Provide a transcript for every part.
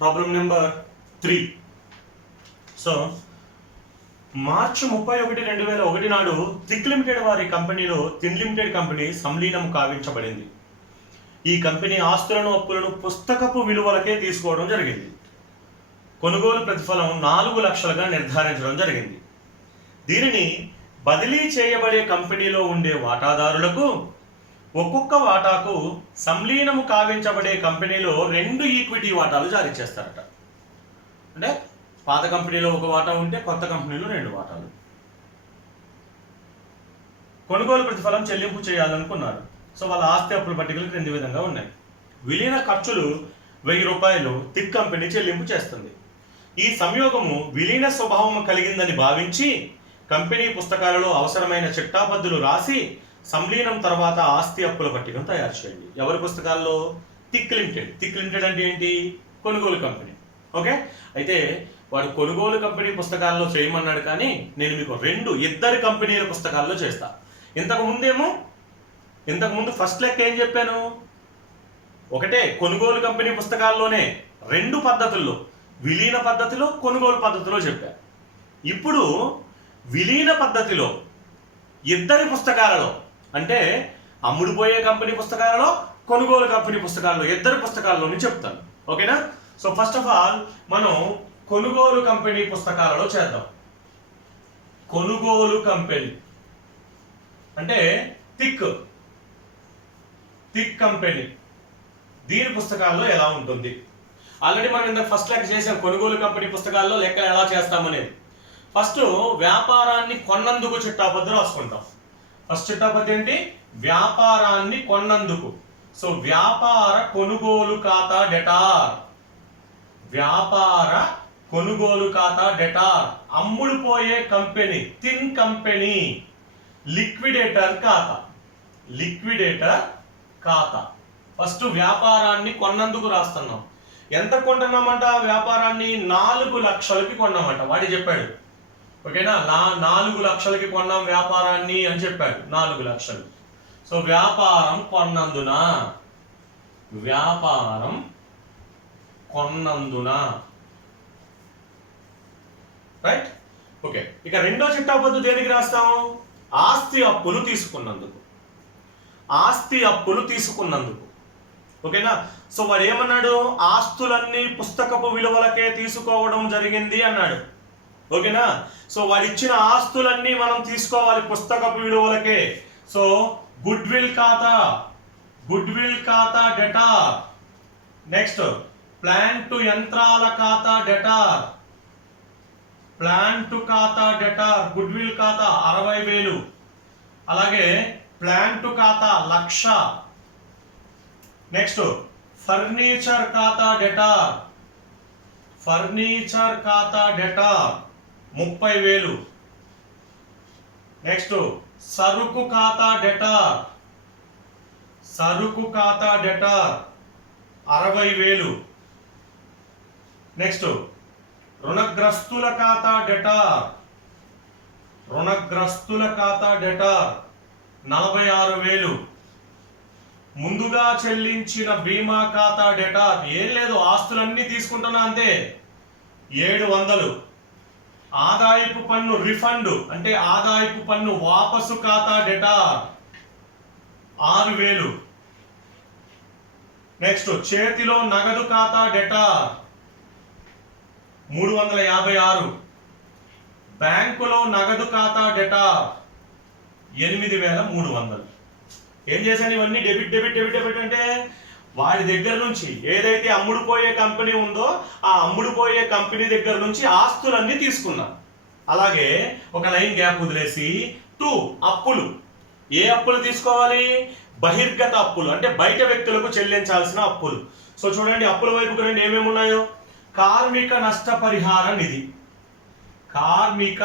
Problem number 3. So మార్చి 31, 2001 నాడు thick limited వారి కంపెనీలో థిన్ లిమిటెడ్ కంపెనీ సంలీనం కావించబడింది. ఈ కంపెనీ ఆస్తులను అప్పులను పుస్తకపు విలువలకే తీసుకోవడం జరిగింది. కొనుగోలు ప్రతిఫలం 4 లక్షలుగా నిర్ధారించడం జరిగింది. దీనిని బదిలీ చేయబడే కంపెనీలో ఉండే వాటాదారులకు ఒక్కొక్క వాటాకు సంలీనము కావించబడే కంపెనీలో 2 ఈక్విటీ వాటాలు జారీ చేస్తారట. అంటే పాత కంపెనీలో ఒక వాటా ఉంటే కొత్త కంపెనీలో 2 వాటాలు. కొనుగోలు ప్రతిఫలం చెల్లింపు చేయాలనుకున్నారు. సో వాళ్ళ ఆస్తి అప్పుల పట్టికలు క్రింది విధంగా ఉన్నాయి. విలీన ఖర్చులు 1000 రూపాయలు థిక్ కంపెనీ చెల్లింపు చేస్తుంది. ఈ సంయోగము విలీన స్వభావం కలిగిందని భావించి కంపెనీ పుస్తకాలలో అవసరమైన చిట్టాబద్దులు రాసి సంలీనం తర్వాత ఆస్తి అప్పుల పట్టికను తయారు చేయండి. ఎవరి పుస్తకాల్లో? Thick limited. థిక్ లిమిటెడ్ అంటే ఏంటి? కొనుగోలు కంపెనీ. ఓకే, అయితే వాడు కొనుగోలు కంపెనీ పుస్తకాల్లో చేయమన్నాడు, కానీ నేను మీకు 2 కంపెనీల పుస్తకాల్లో చేస్తా. ఇంతకుముందు ఫస్ట్ లెక్క ఏం చెప్పాను? ఒకటే కొనుగోలు కంపెనీ పుస్తకాల్లోనే 2 పద్ధతుల్లో, విలీన పద్ధతిలో, కొనుగోలు పద్ధతిలో చెప్పా. ఇప్పుడు విలీన పద్ధతిలో 2 పుస్తకాలలో, అంటే అమ్ముడుపోయే కంపెనీ పుస్తకాలలో, కొనుగోలు కంపెనీ పుస్తకాల్లో 2 పుస్తకాల్లోని చెప్తాను. ఓకేనా? సో ఫస్ట్ ఆఫ్ ఆల్ మనం కొనుగోలు కంపెనీ పుస్తకాలలో చేద్దాం. కొనుగోలు కంపెనీ అంటే థిక్ కంపెనీ, దీని పుస్తకాల్లో ఎలా ఉంటుంది? ఆల్రెడీ మనం ఇంత ఫస్ట్ లెక్క చేసాం. కొనుగోలు కంపెనీ పుస్తకాల్లో లెక్క ఎలా చేస్తామనేది. ఫస్ట్ వ్యాపారాన్ని కొన్నందుకు చిట్టాపద్దు రాసుకుంటాం. ఫస్ట్ చిట్టాపద్దు ఏంటి? వ్యాపారాన్ని కొన్నందుకు. సో వ్యాపార కొనుగోలు ఖాతా డెటార్. వ్యాపార కొనుగోలు ఖాతా డెటార్. అమ్ముడుపోయే కంపెనీ థిన్ కంపెనీ లిక్విడేటర్ ఖాతా. లిక్విడేటర్ ఖాతా. ఫస్ట్ వ్యాపారాన్ని కొన్నందుకు రాస్తున్నాం. ఎంత కొంటున్నామంట? వ్యాపారాన్ని 4 లక్షలకి కొన్నామంట. వాడి చెప్పాడు. ఓకేనా? 4 లక్షలకి కొన్నాం వ్యాపారాన్ని అని చెప్పాడు. 4 లక్షలు. సో వ్యాపారం కొన్నందున, వ్యాపారం కొన్నందున, రైట్? ఓకే, ఇక రెండో చిట్టాపద్దు దేనికి రాస్తాం? ఆస్తి అప్పులు తీసుకున్నందుకు. ఆస్తి అప్పులు తీసుకున్నందుకు. ఓకేనా? సో వాడు ఏమన్నాడు? ఆస్తులన్నీ పుస్తకపు విలువలకే తీసుకోవడం జరిగింది అన్నాడు. ఓకేనా? సో వాడు ఇచ్చిన ఆస్తులన్నీ మనం తీసుకోవాలి పుస్తకపు విలువలకే. సో గుడ్ విల్ ఖాతా డెటార్. నెక్స్ట్ ప్లాంట్ యంత్రాల ఖాతా డెటార్. ప్లాంట్ ఖాతా డెటార్. గుడ్ విల్ ఖాతా 60,000. అలాగే ప్లాంట్ ఖాతా 1,00,000. నెక్స్ట్ ఫర్నిచర్ ఖాతా డెటార్. ఫర్నిచర్ ఖాతా డెటార్ 30,000. నెక్స్ట్ సరుకు ఖాతా డెటార్. సరుకు ఖాతా డెటార్ 60,000. నెక్స్ట్ రుణగ్రస్తుల ఖాతా డెటార్. రుణగ్రస్తుల ఖాతా డెటార్ 46,000. ముందుగా చెల్లించిన బీమా ఖాతా డెటార్, ఏం లేదు ఆస్తులన్నీ తీసుకుంటున్నా అంతే, 700. ఆదాయపు పన్ను రిఫండ్ అంటే ఆదాయపు పన్ను వాపసు ఖాతా డెటార్ 6,000. నెక్స్ట్ చేతిలో నగదు ఖాతా డెటార్ 356. బ్యాంకులో నగదు ఖాతా డెటార్ 8,300. ఏం చేశాను? ఇవన్నీ డెబిట్ అంటే వాడి దగ్గర నుంచి ఏదైతే అమ్ముడుపోయే కంపెనీ ఉందో ఆ అమ్ముడుపోయే కంపెనీ దగ్గర నుంచి ఆస్తులన్నీ తీసుకున్నా. అలాగే ఒక లైన్ గ్యాప్ వదిలేసి 2 అప్పులు. ఏ అప్పులు తీసుకోవాలి? బహిర్గత అప్పులు అంటే బయట వ్యక్తులకు చెల్లించాల్సిన అప్పులు. సో చూడండి అప్పుల వైపుకు రండి, ఏమేమి ఉన్నాయో. కార్మిక నష్టపరిహార నిధి. కార్మిక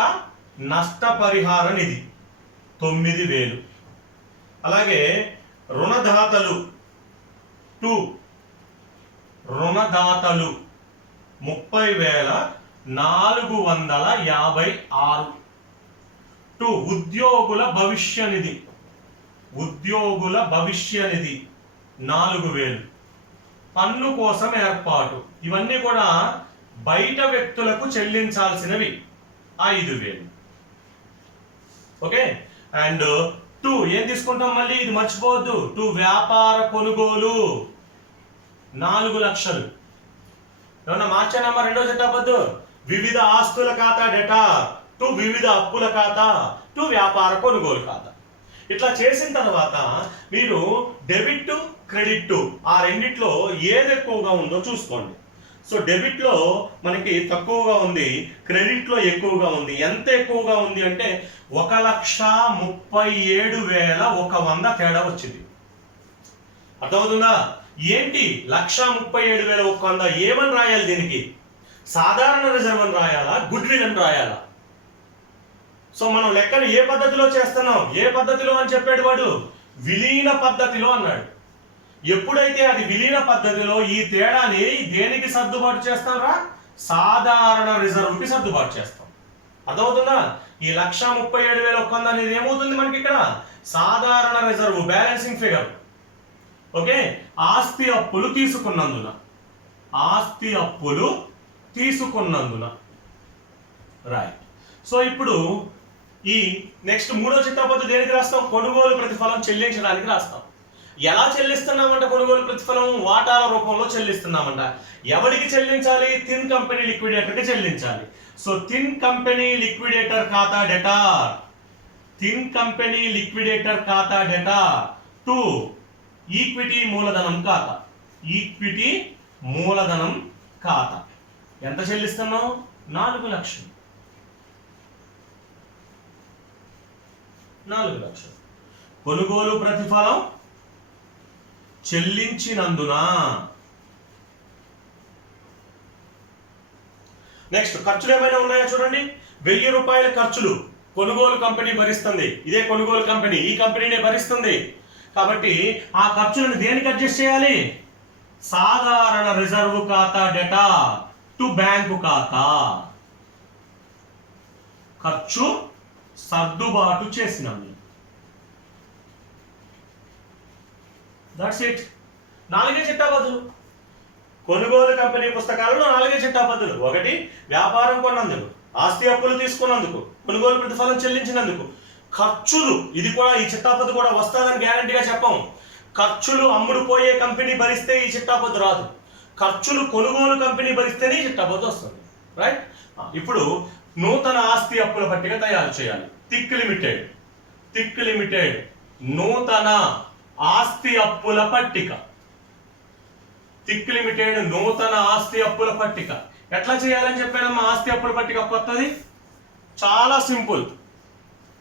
నష్టపరిహార నిధి 9,000. అలాగే రుణదాతలు 2. రుణదాతలు 30,456. 2 ఉద్యోగుల భవిష్య నిధి. ఉద్యోగుల భవిష్య నిధి 4,000. పన్ను కోసం ఏర్పాటు. ఇవన్నీ కూడా బయట వ్యక్తులకు చెల్లించాల్సినవి 5,000. ఓకే. అండ్ 2 ఏం తీసుకుంటాం మళ్ళీ, ఇది మర్చిపోవద్దు. 2 వ్యాపార కొనుగోలు 4 లక్షలు. ఏమన్నా మార్చానమ్మా రెండో చెట్టాపద్దు? వివిధ ఆస్తుల ఖాతా డేటా 2 వివిధ అప్పుల ఖాతా 2 వ్యాపార కొనుగోలు ఖాతా. ఇట్లా చేసిన తర్వాత మీరు డెబిట్ క్రెడిట్ ఆ రెండిట్లో ఏది ఎక్కువగా ఉందో చూసుకోండి. సో డెబిట్ లో మనకి తక్కువగా ఉంది, క్రెడిట్ లో ఎక్కువగా ఉంది. ఎంత ఎక్కువగా ఉంది అంటే 1,37,100 తేడా వచ్చింది. అర్థమవుతుందా? ఏంటి 1,37,100? ఏమని రాయాలి దీనికి? సాధారణ రిజర్వ్ అని రాయాలా, గుడ్ విల్ అని రాయాలా? సో మనం లెక్కను ఏ పద్ధతిలో చేస్తున్నాం? ఏ పద్ధతిలో అని చెప్పాడు వాడు? విలీన పద్ధతిలో అన్నాడు. ఎప్పుడైతే అది విలీన పద్ధతిలో ఈ తేడాని దేనికి సర్దుబాటు చేస్తారా? సాధారణ రిజర్వ్ కి సర్దుబాటు చేస్తాం. అర్థమవుతుందా? ఈ 1,37,100 అనేది ఏమవుతుంది మనకి ఇక్కడ? సాధారణ రిజర్వ్, బ్యాలెన్సింగ్ ఫిగర్. ఓకే. ఆస్తి అప్పులు తీసుకున్నందున, ఆస్తి అప్పులు తీసుకున్నందున రైట్. సో ఇప్పుడు ఈ నెక్స్ట్ మూడో చిట్టాపద్దు దేనికి రాస్తాం? కొనుగోలు ప్రతిఫలం చెల్లించడానికి రాస్తాం. ఎలా చెల్లిస్తున్నామంట? కొనుగోలు ప్రతిఫలం వాటాల రూపంలో చెల్లిస్తున్నామంట. ఎవరికి చెల్లించాలి? థిన్ కంపెనీ లిక్విడేటర్ కి చెల్లించాలి. సో థిన్ కంపెనీ లిక్విడేటర్ ఖాతా డేటా, థిన్ కంపెనీ లిక్విడేటర్ ఖాతా డేటా 2 ఈక్విటీ మూలధనం ఖాతా, ఈక్విటీ మూలధనం ఖాతా. ఎంత చెల్లిస్తున్నాం? 4 లక్షలు. 4 లక్షలు. కొనుగోలు ప్రతిఫలం చెల్లించినందున. నెక్స్ట్ ఖర్చులు ఏమైనా ఉన్నాయా చూడండి. 1,000 రూపాయల ఖర్చులు కొనుగోలు కంపెనీ భరిస్తుంది. ఇదే కొనుగోలు కంపెనీ, ఈ కంపెనీనే భరిస్తుంది. కాబట్టి ఆ ఖర్చులను దేనికి అడ్జస్ట్ చేయాలి? సాధారణ రిజర్వ్ ఖాతా డేటా టు బ్యాంకు ఖాతా. ఖర్చు సర్దుబాటు చేసినాము. That's it. 4 చిట్టాపద్దులు. కొనుగోలు కంపెనీ పుస్తకాలలో 4 చిట్టాపద్దులు. 1 వ్యాపారం కొన్నందుకు, ఆస్తి అప్పులు తీసుకున్నందుకు, కొనుగోలు ప్రతిఫలం చెల్లించినందుకు. ఖర్చులు, ఇది కూడా ఈ చిట్టాపద్దు కూడా వస్తుందని గ్యారంటీగా చెప్పాం. ఖర్చులు అమ్ముడు పోయే కంపెనీ భరిస్తే ఈ చిట్టాపద్దు రాదు. ఖర్చులు కొనుగోలు కంపెనీ భరిస్తేనే ఈ చిట్టాపద్దు వస్తుంది. రైట్. ఇప్పుడు నూతన ఆస్తి అప్పుల పట్టిక తయారు చేయాలి. థిక్ లిమిటెడ్, థిక్ లిమిటెడ్ నూతన ఆస్తి అప్పుల పట్టిక. థిక్ లిమిటెడ్ నూతన ఆస్తి అప్పుల పట్టిక ఎట్లా చేయాలని చెప్పానమ్మా? ఆస్తి అప్పుల పట్టిక కొత్తది, చాలా సింపుల్.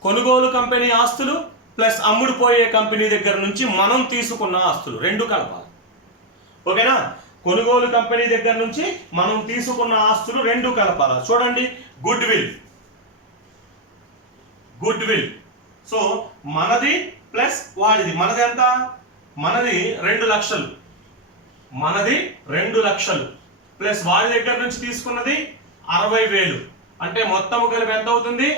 కొనుగోలు కంపెనీ ఆస్తులు ప్లస్ అమ్ముడు పోయే కంపెనీ దగ్గర నుంచి మనం తీసుకున్న ఆస్తులు రెండు కలపాలి. ఓకేనా? కొనుగోలు కంపెనీ దగ్గర నుంచి మనం తీసుకున్న ఆస్తులు రెండు కలపాలి. చూడండి, good will, good will. So మనది ప్లస్ వాడిది. మనది ఎంత? మనది 2 లక్షలు. మనది 2 లక్షలు ప్లస్ వాడి దగ్గర నుంచి తీసుకున్నది 60,000. అంటే మొత్తం కలిపి ఎంత అవుతుంది?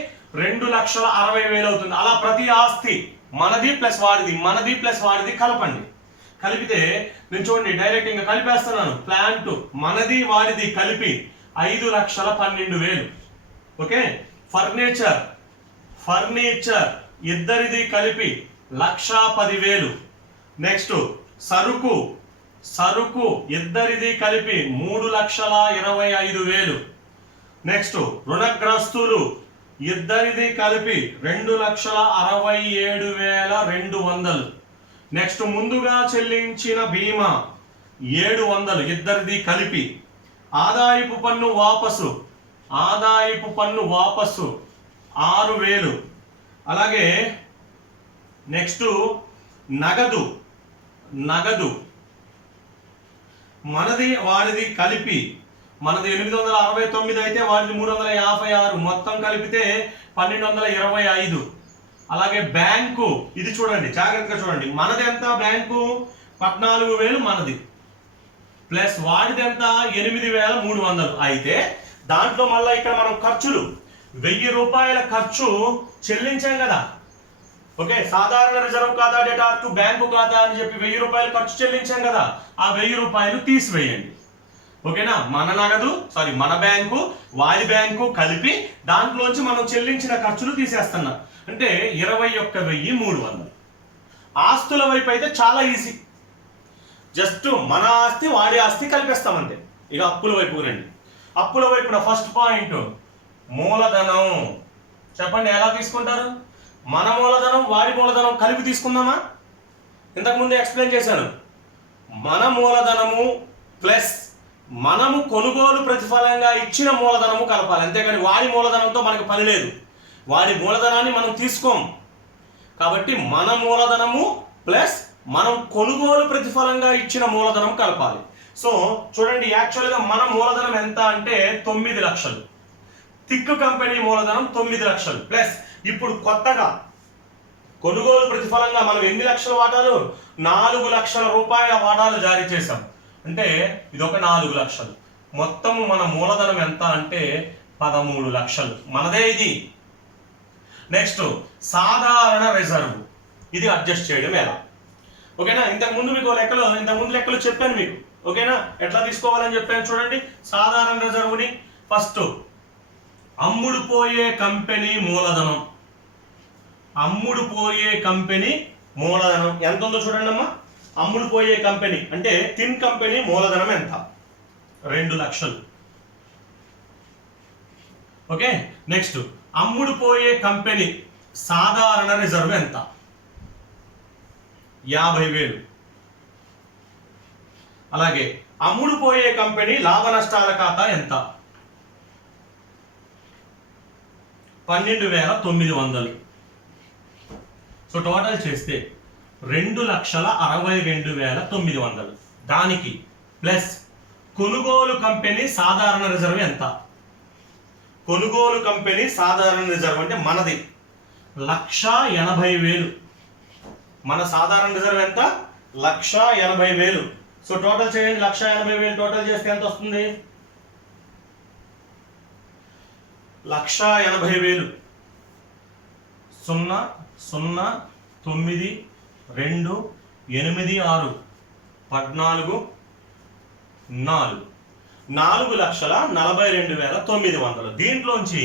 2,60,000 అవుతుంది. అలా ప్రతి ఆస్తి మనది ప్లస్ వాడిది, మనది ప్లస్ వాడిది కలపండి. కలిపితే నేను చూడండి డైరెక్ట్ ఇంకా కలిపేస్తున్నాను. ప్లాంట్ మనది వాడిది కలిపి 5,12,000. ఓకే. ఫర్నిచర్, ఫర్నిచర్ ఇద్దరిది కలిపి 1,10,000. నెక్స్ట్ సరుకు, సరుకు ఇద్దరిది కలిపి 3,25,000. నెక్స్ట్ రుణగ్రస్తులు ఇద్దరిది కలిపి 2,67,200. నెక్స్ట్ ముందుగా చెల్లించిన బీమా 700 ఇద్దరిది కలిపి. ఆదాయపు పన్ను వాపసు, ఆదాయపు పన్ను వాపసు 6,000. అలాగే నెక్స్ట్ నగదు, నగదు మనది వాడిది కలిపి. మనది 869 అయితే వాడిది 356. మొత్తం కలిపితే 1,225. అలాగే బ్యాంకు, ఇది చూడండి జాగ్రత్తగా చూడండి. మనది ఎంత? బ్యాంకు 14,000 మనది ప్లస్ వాడిది ఎంత? 8,300. అయితే దాంట్లో మళ్ళీ ఇక్కడ మనం ఖర్చులు 1,000 రూపాయల ఖర్చు చెల్లించాం కదా. ఓకే, సాధారణ రిజర్వ్ ఖాతా డేటార్ టు బ్యాంకు ఖాతా అని చెప్పి 1000 రూపాయలు ఖర్చు చెల్లించాం కదా, ఆ 1000 రూపాయలు తీసివేయండి. ఓకేనా, మన బ్యాంకు వారి బ్యాంకు కలిపి దాంట్లోంచి మనం చెల్లించిన ఖర్చులు తీసేస్తున్నాం. అంటే 21,300. ఆస్తుల వైపు అయితే చాలా ఈజీ, జస్ట్ మన ఆస్తి వాడి ఆస్తి కలిపేస్తామంతే. ఇక అప్పుల వైపుకు రండి. అప్పుల వైపున ఫస్ట్ పాయింట్ మూలధనం. చెప్పండి ఎలా తీసుకుంటారు? మన మూలధనం వాడి మూలధనం కలిపి తీసుకుందామా? ఇంతకుముందే ఎక్స్ప్లెయిన్ చేశాను. మన మూలధనము ప్లస్ మనము కొనుగోలు ప్రతిఫలంగా ఇచ్చిన మూలధనము కలపాలి, అంతేకాని వాడి మూలధనంతో మనకు పని లేదు. వాడి మూలధనాన్ని మనం తీసుకోం కాబట్టి మన మూలధనము ప్లస్ మనం కొనుగోలు ప్రతిఫలంగా ఇచ్చిన మూలధనం కలపాలి. సో చూడండి, యాక్చువల్గా మన మూలధనం ఎంత అంటే 9 లక్షలు. తిక్కు కంపెనీ మూలధనం 9 లక్షలు ప్లస్ ఇప్పుడు కొత్తగా కొనుగోలు ప్రతిఫలంగా మనం ఎన్ని లక్షల వాటాలు? 4 లక్షల రూపాయల వాటాలు జారీ చేశాం. అంటే ఇదొక 4 లక్షలు. మొత్తం మన మూలధనం ఎంత అంటే 13 లక్షలు మనదే ఇది. నెక్స్ట్ సాధారణ రిజర్వ్, ఇది అడ్జస్ట్ చేయడం ఎలా? ఓకేనా, ఇంతకుముందు లెక్కలు చెప్పాను మీకు. ఓకేనా, ఎట్లా తీసుకోవాలని చెప్పాను చూడండి. సాధారణ రిజర్వ్ని ఫస్ట్ అమ్ముడుపోయే కంపెనీ మూలధనం. ఎంత ఉందో చూడండి అమ్మా. అమ్ముడుపోయే కంపెనీ అంటే తిన్ కంపెనీ మూలధనం ఎంత? 2 లక్షలు. ఓకే, నెక్స్ట్ అమ్ముడుపోయే కంపెనీ సాధారణ రిజర్వ్ ఎంత? 50,000. అలాగే అమ్ముడుపోయే కంపెనీ లాభ నష్టాల ఖాతా ఎంత? 12,900. సో టోటల్ చేస్తే 2,62,900. దానికి ప్లస్ కొనుగోలు కంపెనీ సాధారణ రిజర్వ్ ఎంత? కొనుగోలు కంపెనీ సాధారణ రిజర్వ్ అంటే మనది 1,80,000. మన సాధారణ రిజర్వ్ ఎంత? 1,80,000. సో టోటల్ చేయండి, 1,80,000 టోటల్ చేస్తే ఎంత వస్తుంది? 1,80,000. 0 0 9 2 8 6 14 4 4,42,900. దీంట్లోంచి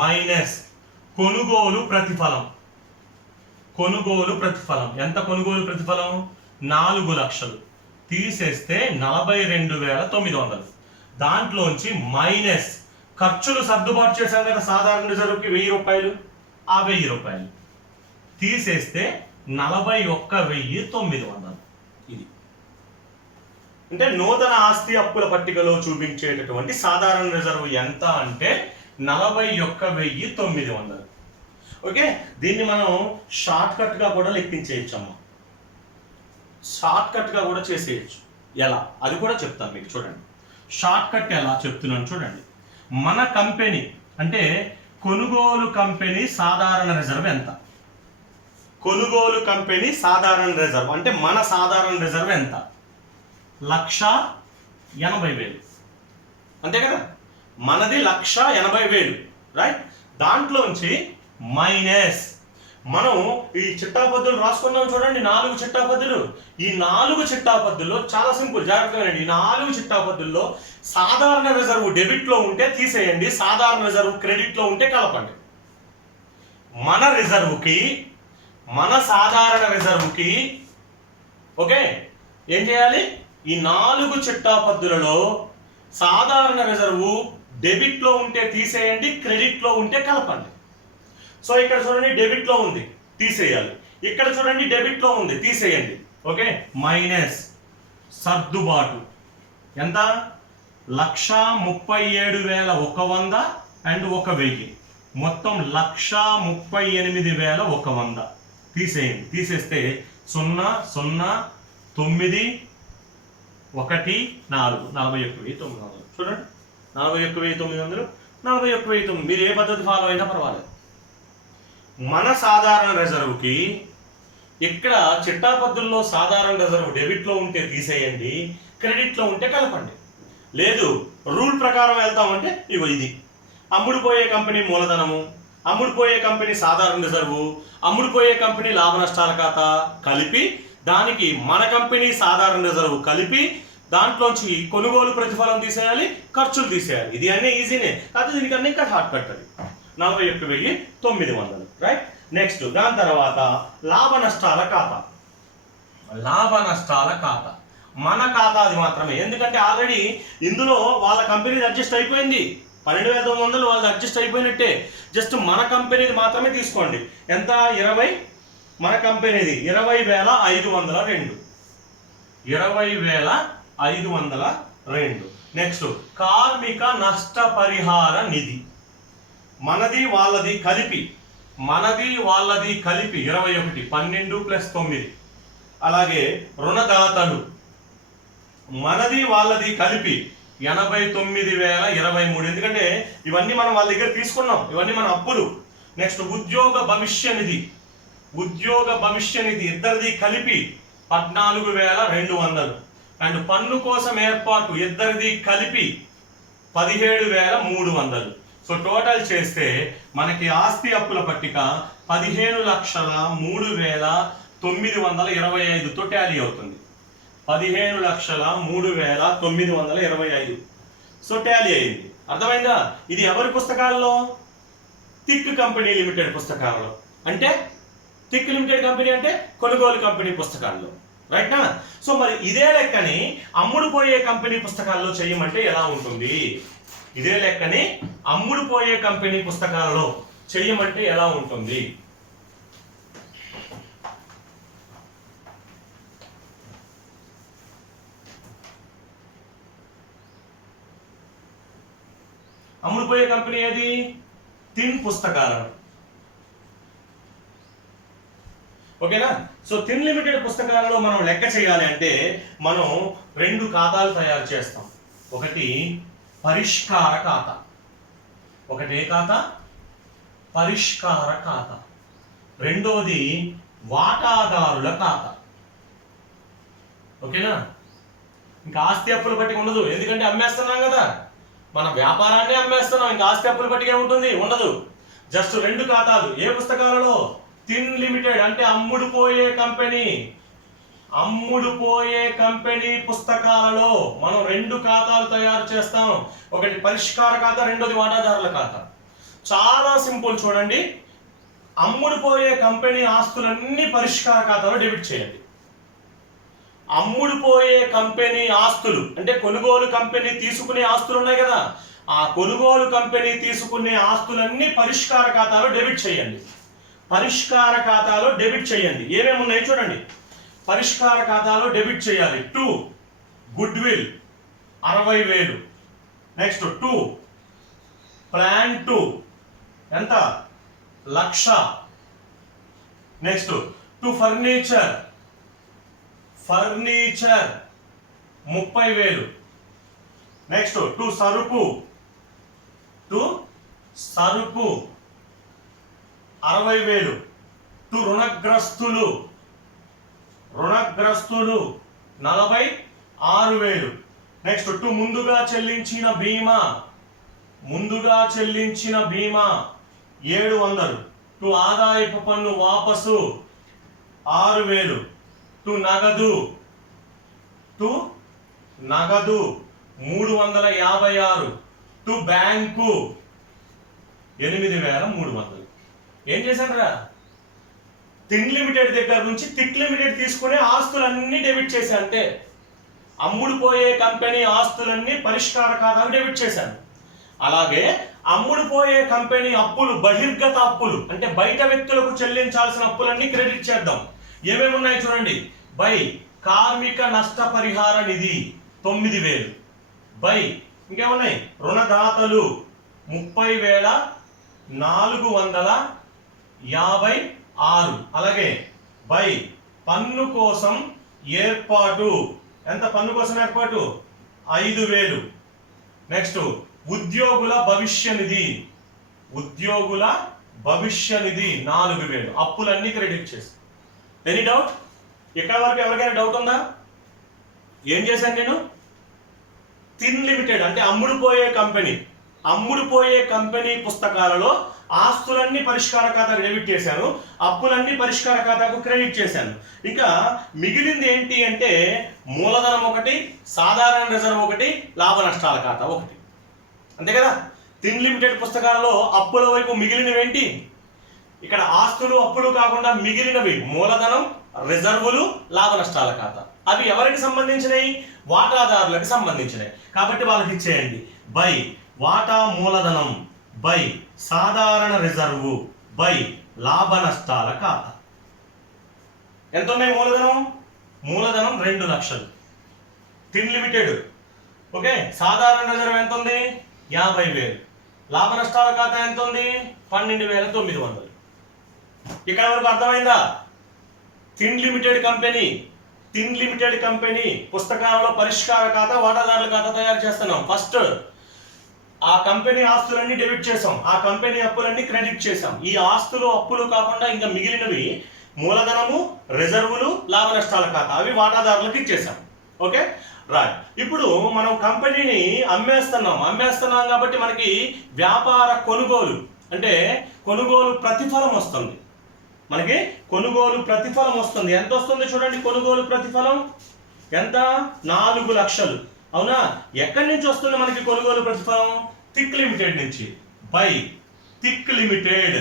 మైనస్ కొనుగోలు ప్రతిఫలం. ఎంత? కొనుగోలు ప్రతిఫలం 4 లక్షలు తీసేస్తే 42,900. దాంట్లోంచి మైనస్ ఖర్చులు సర్దుబాటు చేశాం కదా సాధారణ రిజర్వ్కి 1000 రూపాయలు, ఆ 1000 రూపాయలు తీసేస్తే 41,900. ఇది అంటే నూతన ఆస్తి అప్పుల పట్టికలో చూపించేటటువంటి సాధారణ రిజర్వ్ ఎంత అంటే 41,900. ఓకే, దీన్ని మనం షార్ట్ కట్గా కూడా లెక్కించేయచ్చమ్మా, షార్ట్ కట్గా కూడా చేసేయచ్చు. ఎలా అది కూడా చెప్తాను మీకు. చూడండి షార్ట్ కట్ ఎలా చెప్తున్నాను చూడండి. మన కంపెనీ అంటే కొనుగోలు కంపెనీ సాధారణ రిజర్వ్ ఎంత? కొనుగోలు కంపెనీ సాధారణ రిజర్వ్ అంటే మన సాధారణ రిజర్వ్ ఎంత? 1,80,000. అంతే కదా, మనది 1,80,000 రైట్. దాంట్లోంచి మైనస్ మనం ఈ చిట్టాపద్దులు రాసుకున్నాం చూడండి, 4 చిట్టాపద్దులు. ఈ 4 చిట్టాపద్దుల్లో చాలా సింపుల్, జాగ్రత్తగా ఈ 4 చిట్టాపద్దుల్లో సాధారణ రిజర్వ్ డెబిట్ లో ఉంటే తీసేయండి, సాధారణ రిజర్వ్ క్రెడిట్ లో ఉంటే కలపండి. మన రిజర్వ్కి మన సాధారణ రిజర్వ్కి ఓకే ఏం చేయాలి? ఈ 4 చిట్టాపద్దులలో సాధారణ రిజర్వ్ డెబిట్ లో ఉంటే తీసేయండి, క్రెడిట్ లో ఉంటే కలపండి. సో ఇక్కడ చూడండి డెబిట్ లో ఉంది, తీసేయాలి. ఇక్కడ చూడండి డెబిట్ లో ఉంది, తీసేయండి. ఓకే, మైనస్ సర్దుబాటు ఎంత? 1,37,100 అండ్ 1,000, మొత్తం 1,38,100 తీసేయండి. తీసేస్తే 0 0 9 1 4 41,900. చూడండి 41,900 41,900. మీరు ఏ పద్ధతి ఫాలో అయినా పర్వాలేదు. మన సాధారణ రిజర్వ్కి ఇక్కడ చిట్టాపద్దుల్లో సాధారణ రిజర్వ్ డెబిట్ లో ఉంటే తీసేయండి, క్రెడిట్ లో ఉంటే కలపండి. లేదు రూల్ ప్రకారం వెళ్తామంటే ఇగో ఇది అమ్ముడుపోయే కంపెనీ మూలధనము, అమ్ముడుపోయే కంపెనీ సాధారణ రిజర్వు, అమ్ముడుపోయే కంపెనీ లాభ నష్టాల ఖాతా కలిపి దానికి మన కంపెనీ సాధారణ రిజర్వు కలిపి దాంట్లోంచి కొనుగోలు ప్రతిఫలం తీసేయాలి, ఖర్చులు తీసేయాలి. ఇది అన్నీ ఈజీనే, కాదు దీనికన్నా ఇంకా షార్ట్ కట్ అది. 41,900 రైట్. నెక్స్ట్ దాని తర్వాత లాభ నష్టాల ఖాతా. లాభ నష్టాల ఖాతా మన ఖాతా అది మాత్రమే, ఎందుకంటే ఆల్రెడీ ఇందులో వాళ్ళ కంపెనీది అడ్జస్ట్ అయిపోయింది. 12,900 వాళ్ళది అడ్జస్ట్ అయిపోయినట్టే. జస్ట్ మన కంపెనీది మాత్రమే తీసుకోండి. ఎంత? 20. మన కంపెనీది 20,502. 20,502. నెక్స్ట్ కార్మిక నష్టపరిహార నిధి. మనది వాళ్ళది కలిపి 21, 12 + 9. అలాగే రుణదాతలు మనది వాళ్ళది కలిపి 89,023. ఎందుకంటే ఇవన్నీ మనం వాళ్ళ దగ్గర తీసుకున్నాం, ఇవన్నీ మన అప్పులు. నెక్స్ట్ ఉద్యోగ భవిష్య నిధి ఇద్దరిది కలిపి 14,200. అండ్ పన్ను కోసం ఏర్పాటు ఇద్దరిది కలిపి 17,300. సో టోటల్ చేస్తే మనకి ఆస్తి అప్పుల పట్టిక 15,03,925 తో టాలీ అవుతుంది. 15,03,925. సో టాలీ అయింది. అర్థమైందా? ఇది ఎవరి పుస్తకాల్లో? థిక్ కంపెనీ లిమిటెడ్ పుస్తకాలలో. అంటే థిక్ లిమిటెడ్ కంపెనీ అంటే కొనుగోలు కంపెనీ పుస్తకాల్లో, రైట్నా? సో మరి ఇదే లెక్కని అమ్ముడుపోయే కంపెనీ పుస్తకాల్లో చేయమంటే ఎలా ఉంటుంది? ఇదే లెక్కని అమ్ముడుపోయే కంపెనీ పుస్తకాలలో చేయమంటే ఎలా ఉంటుంది? అమ్ముడుపోయే కంపెనీ ఏది? తిన్ పుస్తకాలను. ఓకేనా? సో తిన్ లిమిటెడ్ పుస్తకాలలో మనం లెక్క చేయాలి అంటే మనం 2 ఖాతాలు తయారు చేస్తాం. ఒకటి పరిష్కార ఖాతా. ఒకటి ఏ ఖాతా? పరిష్కార ఖాతా. రెండోది వాటాదారుల ఖాతా. ఓకేనా? ఇంకా ఆస్తి అప్పుల పట్టిక ఉండదు, ఎందుకంటే అమ్మేస్తున్నాం కదా, మన వ్యాపారాన్ని అమ్మేస్తున్నాం. ఇంకా ఆస్తి అప్పుల పట్టిక ఏముంటుంది? ఉండదు. జస్ట్ 2 ఖాతాలు. ఏ పుస్తకాలలో? తిన్ లిమిటెడ్ అంటే అమ్ముడుపోయే కంపెనీ పుస్తకాలలో మనం 2 ఖాతాలు తయారు చేస్తాం. ఒకటి పరిష్కార ఖాతా, రెండోది వాటాదారుల ఖాతా. చాలా సింపుల్. చూడండి, అమ్ముడుపోయే కంపెనీ ఆస్తులన్నీ పరిష్కార ఖాతాలో డెబిట్ చేయండి. అమ్ముడుపోయే కంపెనీ ఆస్తులు అంటే కొనుగోలు కంపెనీ తీసుకునే ఆస్తులు ఉన్నాయి కదా, ఆ కొనుగోలు కంపెనీ తీసుకునే ఆస్తులన్నీ పరిష్కార ఖాతాలో డెబిట్ చేయండి. పరిష్కార ఖాతాలో డెబిట్ చేయండి. ఏమేమి ఉన్నాయి చూడండి. పరిష్కార ఖాతాలో డెబిట్ చేయాలి. 2 గుడ్ విల్ 60,000. నెక్స్ట్ 2 ప్లాన్ 2 ఎంత? 1,00,000. Next 2 furniture 30,000. నెక్స్ట్ 2 సరుకు 60,000. 2 రుణగ్రస్తులు 46,000. నెక్స్ట్ 2 ముందుగా చెల్లించిన బీమా 700. 2 ఆదాయపు పన్ను వాపసు 6,000. 2 నగదు 356. 2 బ్యాంకు 8,300. ఏం చేశానురా? తిన్ లిమిటెడ్ దగ్గర నుంచి థిక్ లిమిటెడ్ తీసుకునే ఆస్తులన్నీ డెబిట్ చేశాను. అంటే అమ్ముడుపోయే కంపెనీ ఆస్తులన్నీ పరిష్కార ఖాతాకు డెబిట్ చేశాను. అలాగే అమ్ముడుపోయే కంపెనీ అప్పులు, బహిర్గత అప్పులు అంటే బయట వ్యక్తులకు చెల్లించాల్సిన అప్పులన్నీ క్రెడిట్ చేద్దాం. ఏమేమి ఉన్నాయి చూడండి. బై కార్మిక నష్టపరిహార నిధి 9,000. బై ఇంకేమున్నాయి? రుణదాతలు 30,456. అలాగే బై పన్ను కోసం ఏర్పాటు ఎంత? పన్ను కోసం ఏర్పాటు 5,000. నెక్స్ట్ ఉద్యోగుల భవిష్య నిధి 4,000. అప్పులన్నీ క్రెడిట్ చేసి. Any doubt? ఇక్కడ వరకు ఎవరికైనా డౌట్ ఉందా? ఏం చేశాను నేను? తిన్ లిమిటెడ్ అంటే అమ్ముడుపోయే కంపెనీ పుస్తకాలలో ఆస్తులన్నీ పరిష్కార ఖాతాకు డెబిట్ చేశాను, అప్పులన్నీ పరిష్కార ఖాతాకు క్రెడిట్ చేశాను. ఇంకా మిగిలింది ఏంటి అంటే మూలధనం ఒకటి, సాధారణ రిజర్వ్ ఒకటి, లాభ నష్టాల ఖాతా ఒకటి. అంతే కదా. తిన్ లిమిటెడ్ పుస్తకాల్లో అప్పుల వైపు మిగిలినవి ఏంటి? ఇక్కడ ఆస్తులు అప్పులు కాకుండా మిగిలినవి మూలధనం, రిజర్వులు, లాభ నష్టాల ఖాతా. అవి ఎవరికి సంబంధించినవి? వాటాదారులకు సంబంధించినవి. కాబట్టి వాళ్ళకి ఇచ్చేయండి. బై వాటా మూలధనం బై సాధారణ రిజర్వు బై లాభ నష్టాల ఖాతా. ఎంత ఉన్నాయి మూలధనం? మూలధనం 2 లక్షలు. తిన్ లిమిటెడ్ ఓకే. సాధారణ రిజర్వ్ ఎంత ఉంది? 50,000. లాభ నష్టాల ఖాతా ఎంత ఉంది? 12,900. ఇక్కడ వరకు అర్థమైందా? తిన్ లిమిటెడ్ కంపెనీ పుస్తకాలలో పరిష్కార ఖాతా, వాటాదారుల ఖాతా తయారు చేస్తున్నాం. ఫస్ట్ ఆ కంపెనీ ఆస్తులన్నీ డెబిట్ చేసాం, ఆ కంపెనీ అప్పులన్నీ క్రెడిట్ చేసాం. ఈ ఆస్తులు అప్పులు కాకుండా ఇంకా మిగిలినవి మూలధనము, రిజర్వులు, లాభ నష్టాల ఖాతా, అవి వాటాదారులకు ఇచ్చేసాం. Okay right. ఇప్పుడు మనం కంపెనీని అమ్మేస్తున్నాం కాబట్టి మనకి వ్యాపార కొనుగోలు అంటే కొనుగోలు ప్రతిఫలం వస్తుంది. మనకి కొనుగోలు ప్రతిఫలం వస్తుంది. ఎంత వస్తుంది చూడండి. కొనుగోలు ప్రతిఫలం ఎంత? 4 లక్షలు. అవునా? ఎక్కడి నుంచి వస్తుంది మనకి కొనుగోలు ప్రతిఫలం? థిక్ లిమిటెడ్ నుంచి. By thick limited.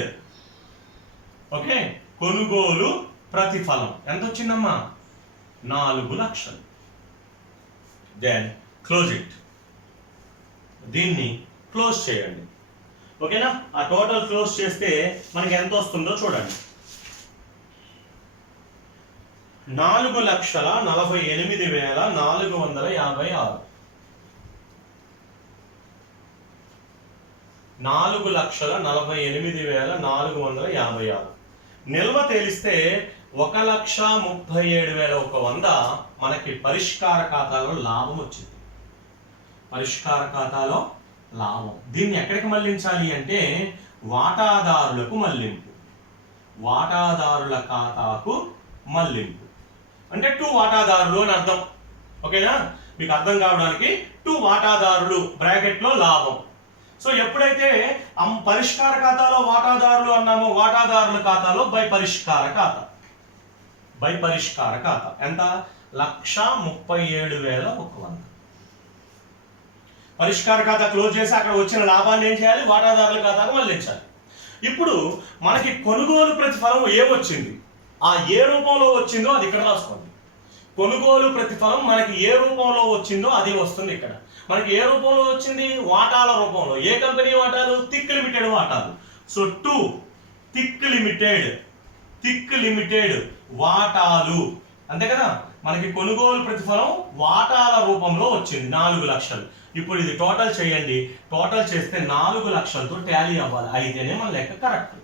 ఓకే. కొనుగోలు ప్రతిఫలం ఎంత వచ్చిందమ్మా? 4 లక్షలు. Then close it. దీన్ని క్లోజ్ చేయండి. ఓకేనా? ఆ టోటల్ క్లోజ్ చేస్తే మనకి ఎంత వస్తుందో చూడండి. 4,48,456. 4,48,456. నిల్వ తేలిస్తే 1,37,100 మనకి పరిష్కార ఖాతాలో లాభం వచ్చింది. పరిష్కార ఖాతాలో లాభం. దీన్ని ఎక్కడికి మళ్లించాలి అంటే వాటాదారులకు మళ్లింపు. వాటాదారుల ఖాతాకు మళ్లింపు అంటే 2 వాటాదారులు అని అర్థం. ఓకేనా? మీకు అర్థం కావడానికి 2 వాటాదారులు బ్రాకెట్లో లాభం. సో ఎప్పుడైతే పరిష్కార ఖాతాలో వాటాదారులు అన్నామో వాటాదారుల ఖాతాలో బై పరిష్కార ఖాతా. ఎంత? 1,37,100. పరిష్కార ఖాతా క్లోజ్ చేసి అక్కడ వచ్చిన లాభాన్ని ఏం చేయాలి? వాటాదారుల ఖాతాకు మళ్లించాలి. ఇప్పుడు మనకి కొనుగోలు ప్రతిఫలం ఏమొచ్చింది? ఆ ఏ రూపంలో వచ్చిందో అది ఇక్కడ రాసుకోండి. కొనుగోలు ప్రతిఫలం మనకి ఏ రూపంలో వచ్చిందో అది వస్తుంది ఇక్కడ. మనకి ఏ రూపంలో వచ్చింది? వాటాల రూపంలో. ఏ కంపెనీ వాటాలు? థిక్ లిమిటెడ్ వాటాలు. సో 2 థిక్ లిమిటెడ్ వాటాలు. అంతే కదా. మనకి కొనుగోలు ప్రతిఫలం వాటాల రూపంలో వచ్చింది 4 లక్షలు. ఇప్పుడు ఇది టోటల్ చేయండి. టోటల్ చేస్తే 4 లక్షలతో టాలీ అవ్వాలి. అయితేనే మన లెక్క కరెక్ట్.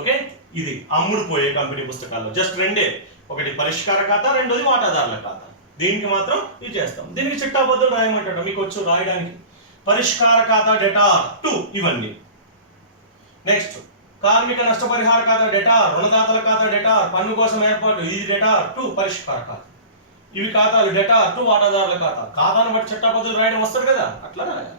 ఓకే. ఇది అమ్ముడు పోయే కంపెనీ పుస్తకాల్లో జస్ట్ 2. ఒకటి పరిష్కార ఖాతా, రెండోది వాటాదారుల ఖాతా. దీనికి మాత్రం ఇది చేస్తాం. దీనికి చిట్టాబద్దులు రాయమంటాడు. మీకు వచ్చు రాయడానికి. పరిష్కార ఖాతా డెటార్ 2 ఇవన్నీ. నెక్స్ట్ కార్మిక నష్టపరిహార ఖాతా డెటార్, రుణదాతల ఖాతా డెటార్, పన్ను కోసం ఏర్పాటు ఇది డెటార్ 2 పరిష్కార ఖాతా. ఇవి ఖాతాలు డెటార్ 2 వాటాదారుల ఖాతా. ఖాతాను బట్టి చిట్టాబద్దులు రాయడం వస్తుంది కదా, అట్లా రాయాలి.